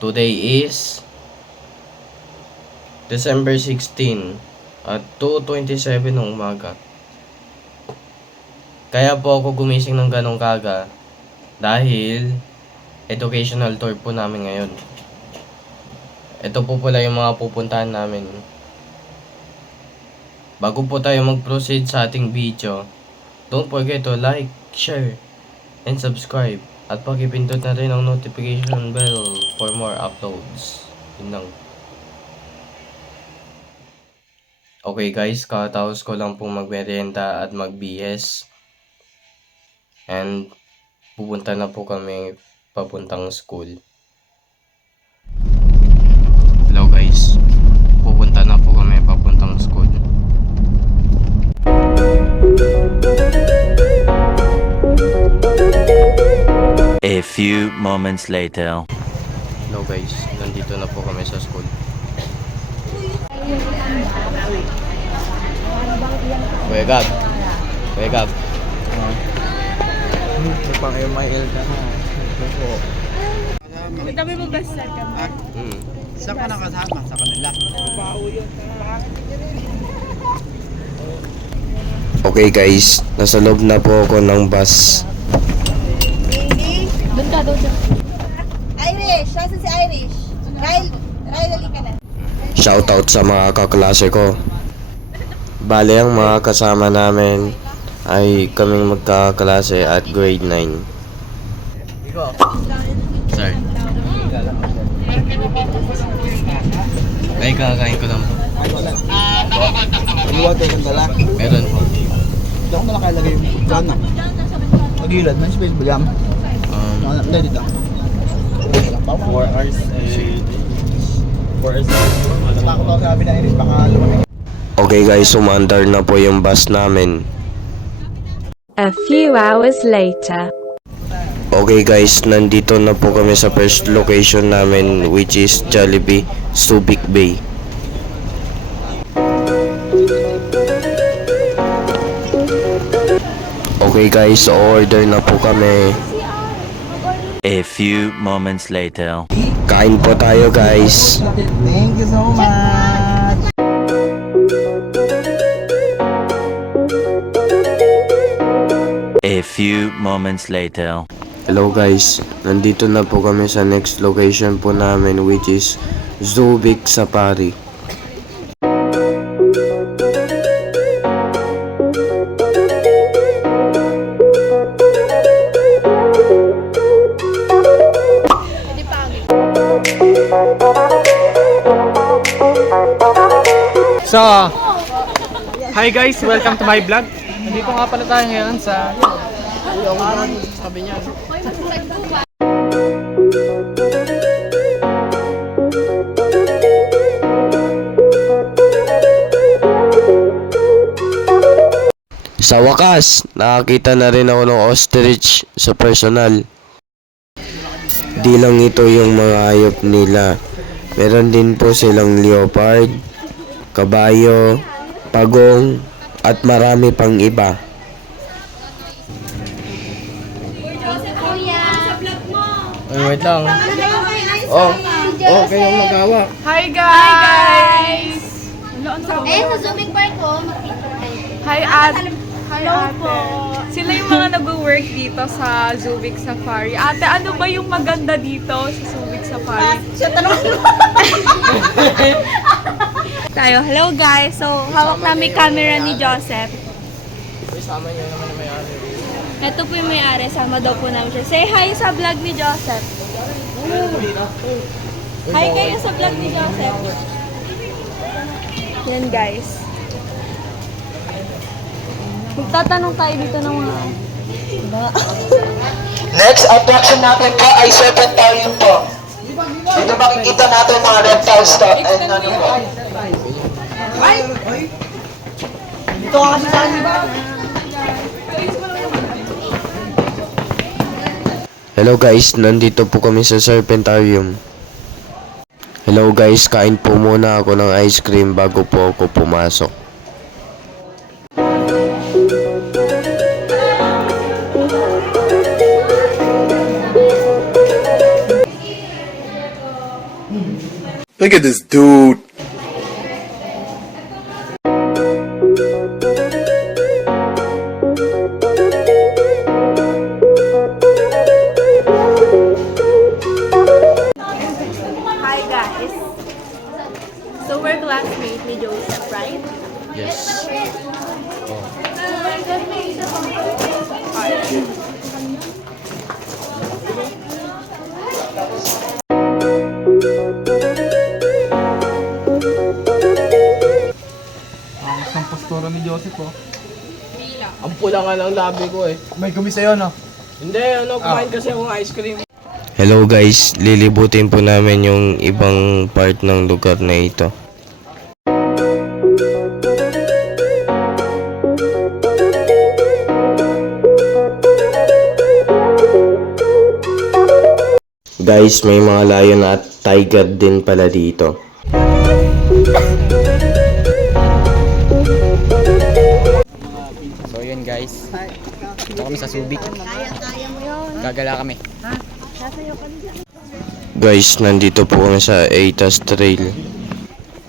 Today is December 16 at 2:27 ng umaga. Kaya po ako gumising ng ganong kaga dahil educational tour po namin ngayon. Ito po pala yung mga pupuntahan namin. Bago po tayo mag-proceed sa ating video, don't forget to like, share, and subscribe. At pakipindot na rin ang notification bell for more uploads. Yun lang. Okay guys, katapos ko lang pong magmerienda at mag-BS. And pupunta na po kami papuntang school. Hello guys, pupunta na po kami papuntang school. A few moments later. Hello guys, nandito na po kami sa school. Wake up! Wake up! Pang MIL ka na. Dami mo basta ka. Saan ka nakasama? Sa kanila? Okay guys, nasa loob na po ako ng bus. Doon ka. Irish, nasa si Irish. Ryle, halika na. Shoutout sa mga kaklase ko. Bale, ang mga kasama namin ay kaming magkaklase at grade 9. Sir. Ay, kakain ko lang po. Iluwag kayo ng dala. Meron po. Ito ako nakalagay yung gana. Magilad, may space ba yan? Hindi, dito. 4 hours. 4 hours. Natakot ako sabi na Iris, baka lumamig. Okay guys, umandar na po yung bus namin. A few hours later. Okay guys, nandito na po kami sa first location namin, which is Jollibee, Subic Bay. Okay guys, order na po kami. A few moments later. Kain po tayo guys. Thank you so much. A few moments later. Hello guys, nandito na po kami sa next location po namin, which is Subic Safari. So, hi guys, welcome to my vlog. Nandito nga pala tayo ngayon sa sabi niya. Sa wakas, nakakita na rin ako ng ostrich sa personal. Di lang ito yung mga hayop nila. Meron din po silang leopard, kabayo, pagong, at marami pang iba. Ay, wait lang. Oh, kayong magawa. Hi guys! Sa Zooming Park ko, Hi ate! Hello po! Sila yung mga nag-work dito sa Subic Safari. Ate, ano ba yung maganda dito sa Subic Safari? Tayo, hello guys! So, hawak namin camera ni Joseph. Isama niyo naman na may-ari. Ito po yung may-ari, sama daw po namin siya. Say hi sa vlog ni Joseph. Hi kayo sa vlog ni Joseph. Yan guys. Magtatanong tayo dito ng mga... Next attraction natin po ay Serpentarium po. Dito makikita natin mga reptiles to. And ano po. Dito ka kasi sa akin ba? Hello guys, nandito po kami sa Serpentarium. Hello guys, kain po muna ako ng ice cream bago po ako pumasok. Look at this dude. Hi guys. So we're classmates ni Joseph, right? Yes. Ang postura ni Joseph, oh. Ang pula nga ng labi ko, eh. May kumis sa'yo, no? Hindi, kumain kasi akong ice cream. Hello guys, lilibutin po namin yung ibang part ng lugar na ito. Guys, may mga lion at tiger din pala dito. So yun guys. Dito kami sa Subic. Kaya mo yun. Gagala kami. Guys, nandito po kami sa ATAS Trail.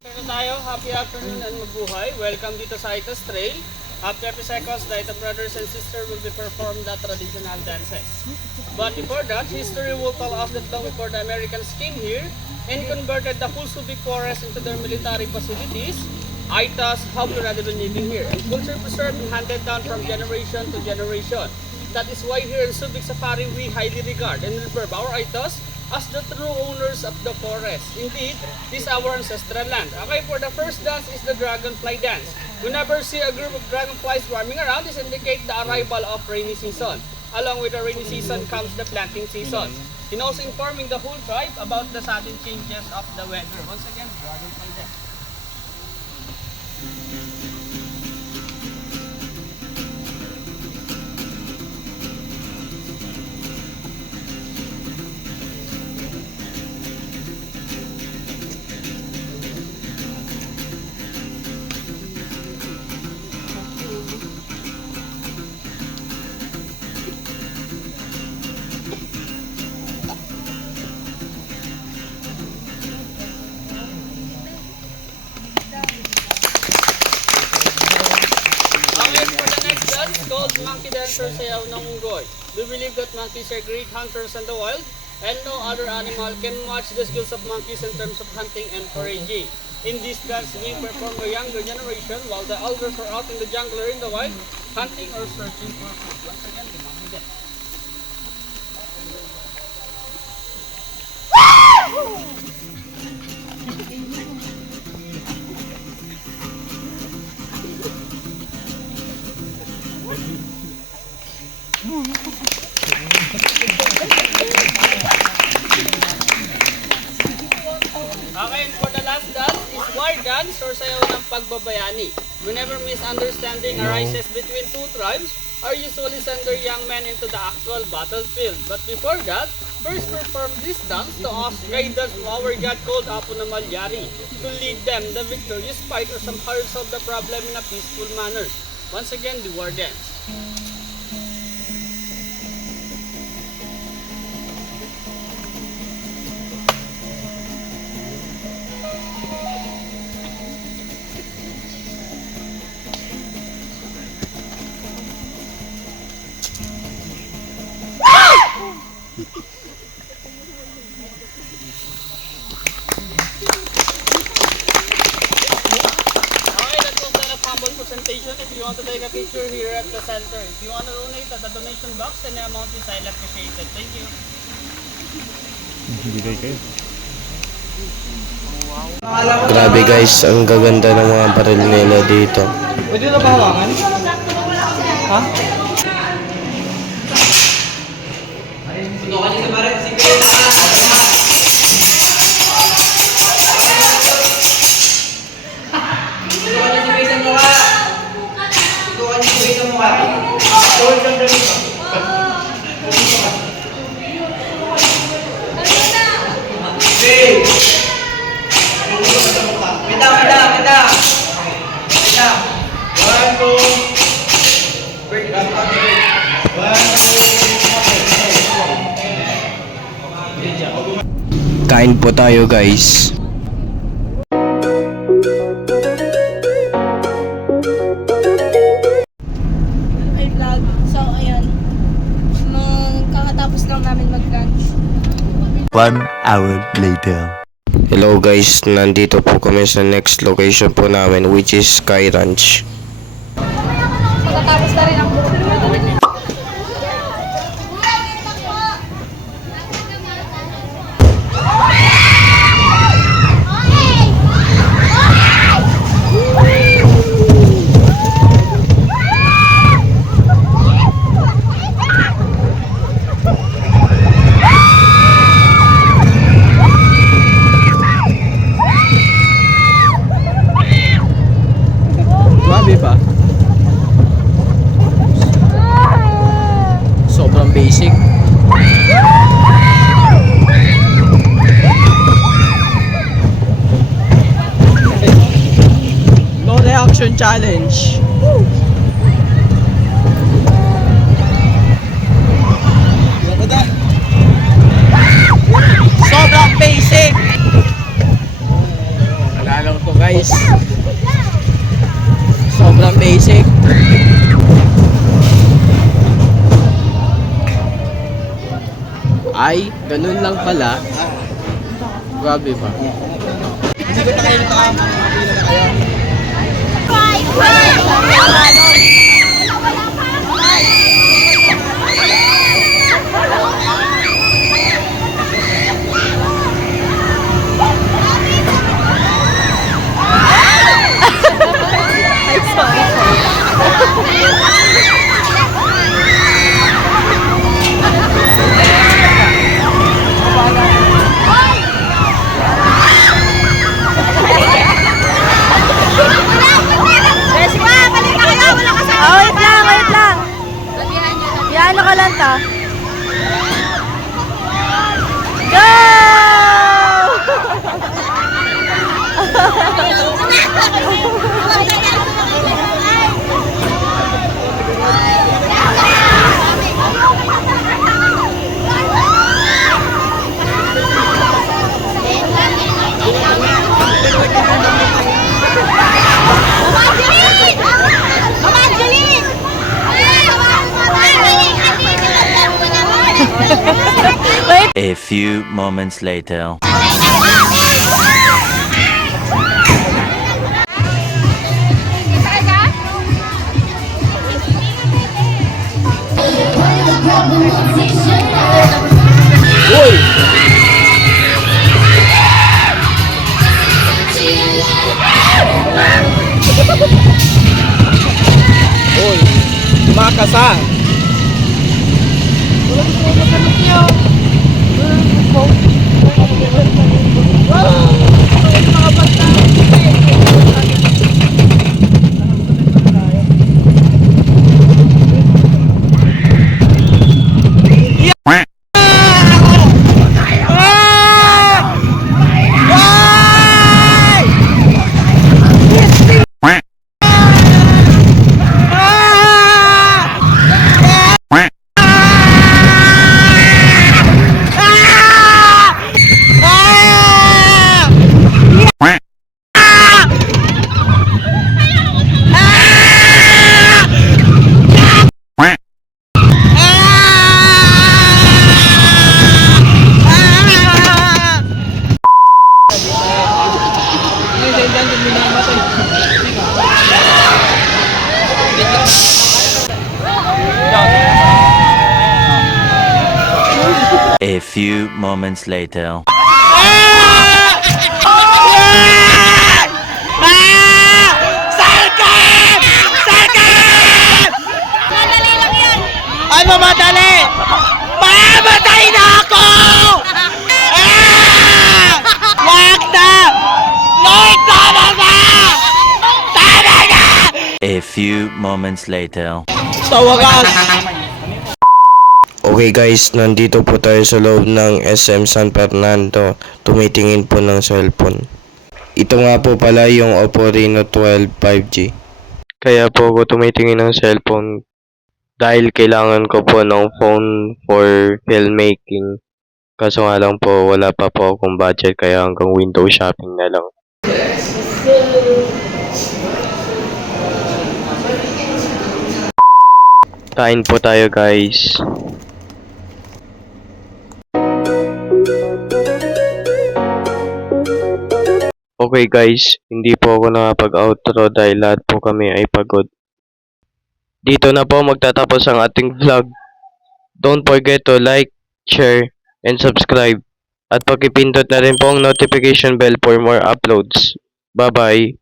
Ito tayo, happy afternoon and mabuhay. Welcome dito sa Itas Trail. After 30 seconds, the Ita brothers and sisters will be performed the traditional dances. But before that, history will tell us that long before the Americans came here and converted the whole Subic forest into their military facilities, Itas have already been living here, and culture preserved and handed down from generation to generation. That is why here in Subic Safari, we highly regard and revere our Itas as the true owners of the forest. Indeed, this is our ancestral land. Okay, for the first dance is the dragonfly dance. Whenever see a group of dragonflies swarming around, this indicates the arrival of rainy season. Along with the rainy season comes the planting season. In also informing the whole tribe about the sudden changes of the weather. Once again, dragonfly dance. Okay, for the next dance called Monkey Dancer Sayaw ng Unggoy. We believe that monkeys are great hunters in the wild and no other animal can match the skills of monkeys in terms of hunting and foraging. In this dance, we perform the younger generation while the elders are out in the jungle or in the wild hunting or searching for food. Once again, the monkey dance. Okay, and for the last dance is war dance or sayaw ng pagbabayani. Whenever misunderstanding arises between two tribes, are usually send their young men into the actual battlefield. But before that, first perform this dance to ask guidance from our god called Apo na Malyari to lead them the victorious fight or somehow resolve the problem in a peaceful manner. Once again, the war dance. Okay, that was the humble presentation. If you want to take a picture here at the center, if you want to donate at the donation box, and the amount is highly appreciated. Thank you. Grabe guys, ang gaganda ng mga baril nila dito. Pwede na ba hawakan? Ha? Kain po tayo guys. 1 hour later. Hello guys, nandito po kami sa next location po namin which is Sky Ranch. Matatapos na rin ang Grabe pa. Sobrang basic. No reaction challenge. Sobrang basic. Alala ko to guys. Sobrang basic. Ay, ganun lang pala. Grabe ba? Hindi ko na kayo nakapila na kayo. Wait lang. Yan, ano ka lang ta? Go! A few moments later. Uy, makasa. A few moments later. Madali lang yan! Ano madali? Mamatay na ako! Wag na! Lord, tama na! Tama na! A few moments later. Sa wakas! Okay guys, nandito po tayo sa loob ng SM San Fernando. Tumitingin po ng cellphone. Ito nga po pala yung Oppo Reno 12 5G. Kaya po ako tumitingin ng cellphone dahil kailangan ko po ng phone for filmmaking. Kaso nga lang po, wala pa po akong budget kaya hanggang window shopping na lang. Kain po tayo guys. Okay guys, hindi po ako nakapag-outro dahil lahat po kami ay pagod. Dito na po magtatapos ang ating vlog. Don't forget to like, share, and subscribe. At pakipindot na rin po ang notification bell for more uploads. Bye-bye!